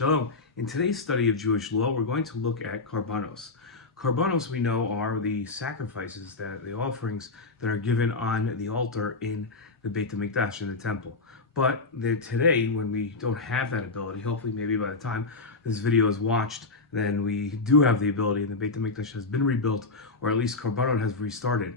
Shalom. In today's study of Jewish law, we're going to look at Korbonos. Korbonos, we know, are the sacrifices, the offerings that are given on the altar in the Beit HaMikdash, in the temple. But today, when we don't have that ability, hopefully maybe by the time this video is watched, then we do have the ability, and the Beit HaMikdash has been rebuilt, or at least Korbanot has restarted.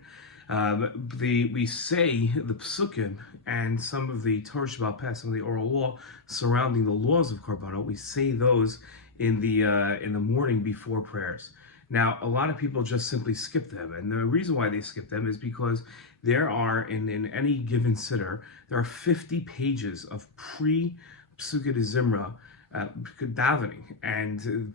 We say the psukim and some of the Torah Shabbat Peh, some of the oral law surrounding the laws of Korbanot, we say those in the morning before prayers. Now, a lot of people just simply skip them, and the reason why they skip them is because there are, in any given siddur, there are 50 pages of pre-Psukkah de Zimra davening, and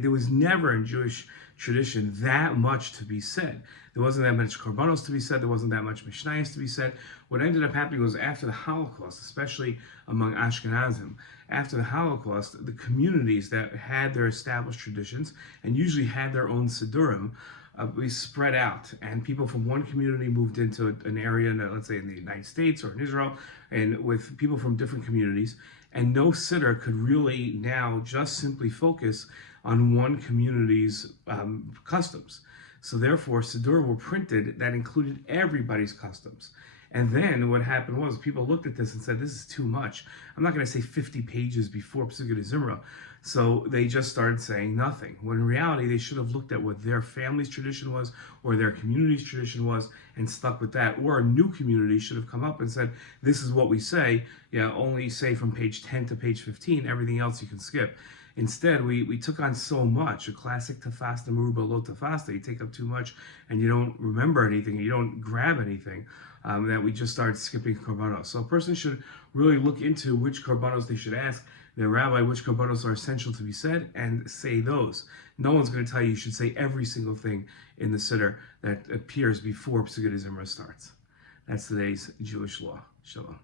there was never in Jewish tradition that much to be said. There wasn't that much Korbanos to be said. There wasn't that much Mishnayos to be said. What ended up happening was after the Holocaust, especially among Ashkenazim, after the Holocaust, the communities that had their established traditions and usually had their own Siddurim, we spread out, and people from one community moved into an area, let's say in the United States or in Israel, and with people from different communities, and no siddur could really now just simply focus on one community's customs. So therefore, siddur were printed that included everybody's customs. And then what happened was people looked at this and said, this is too much. I'm not going to say 50 pages before Psukkah de Zimra. So they just started saying nothing. When in reality, they should have looked at what their family's tradition was or their community's tradition was and stuck with that. Or a new community should have come up and said, this is what we say. Only say from page 10 to page 15. Everything else you can skip. Instead, we took on so much, a classic tafasta meruba lo tafasta. You take up too much and you don't remember anything, you don't grab anything, that we just started skipping korbanos. So a person should really look into which korbanos they should ask their rabbi, which korbanos are essential to be said, and say those. No one's going to tell you should say every single thing in the siddur that appears before Psukkah de Zimra starts. That's today's Jewish law. Shalom.